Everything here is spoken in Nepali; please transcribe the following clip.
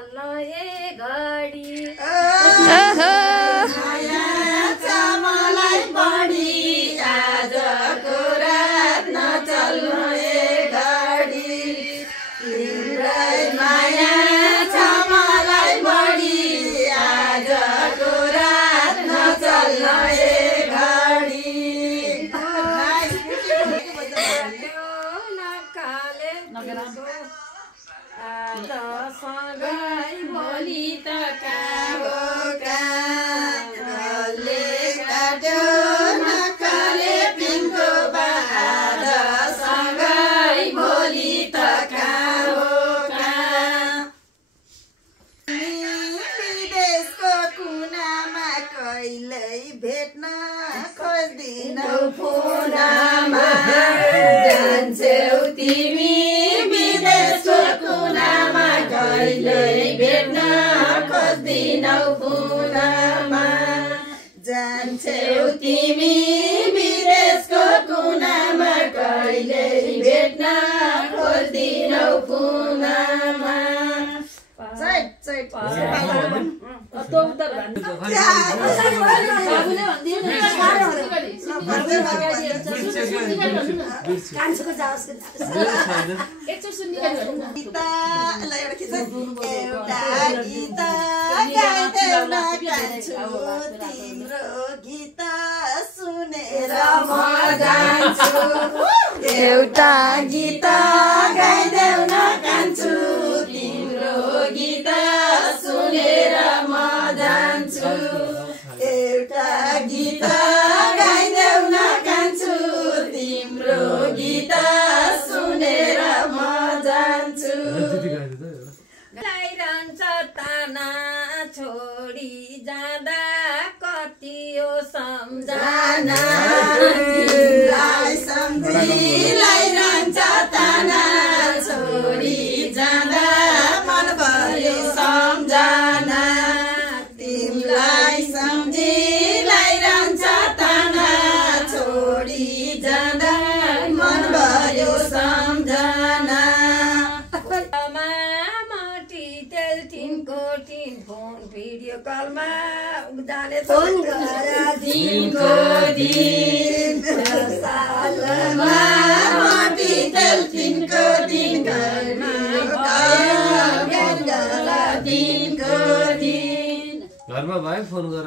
नचल्न ए घडी माया छ मलाई बढी आजको रात नचल्न ए घडी तिम्रै माया छ मलाई बढी आजको रात नचल्न ए घडी नकाले आज सँगै भोलि त कहाँ हो काले काट्यो नकाले पिङको बाध सँगै भोलि त कहाँ हो कहाँ विदेशको कुनामा कहिल्यै भेट्न खोज्दिनौ फोनमा जान्छौ तिमी विदेशको कुनामा कहिल्यै भेट्न खोज्दिनौ फोनमा जान्छौ तिमी विदेशको कुनामा कहिल्यै भेट्न खोज्दिनौ फोनमा एउटा गीत गाइदेऊ न कान्छु तिम्रो गीत सुनेर म जान्छु एउटा गीत गाइदेऊ न कान्छु तिम्रो गीत सुनेर म जान्छु लाइरहन्छ ताना छोडी जाँदा कति हो सम्झना तिमीलाई सम्झिलाइरहन्छ ताना छोडी जाँदा मन भयो सम्झना तिमीलाई सम्झिलाइरहन्छ ताना छोडी जाँदा मन भयो सम्झना फोन भिडियो कलमा जाने फोन गर दिनको दिन सालमा माटी तेल तिनको दिन घरमा भाइ फोन गर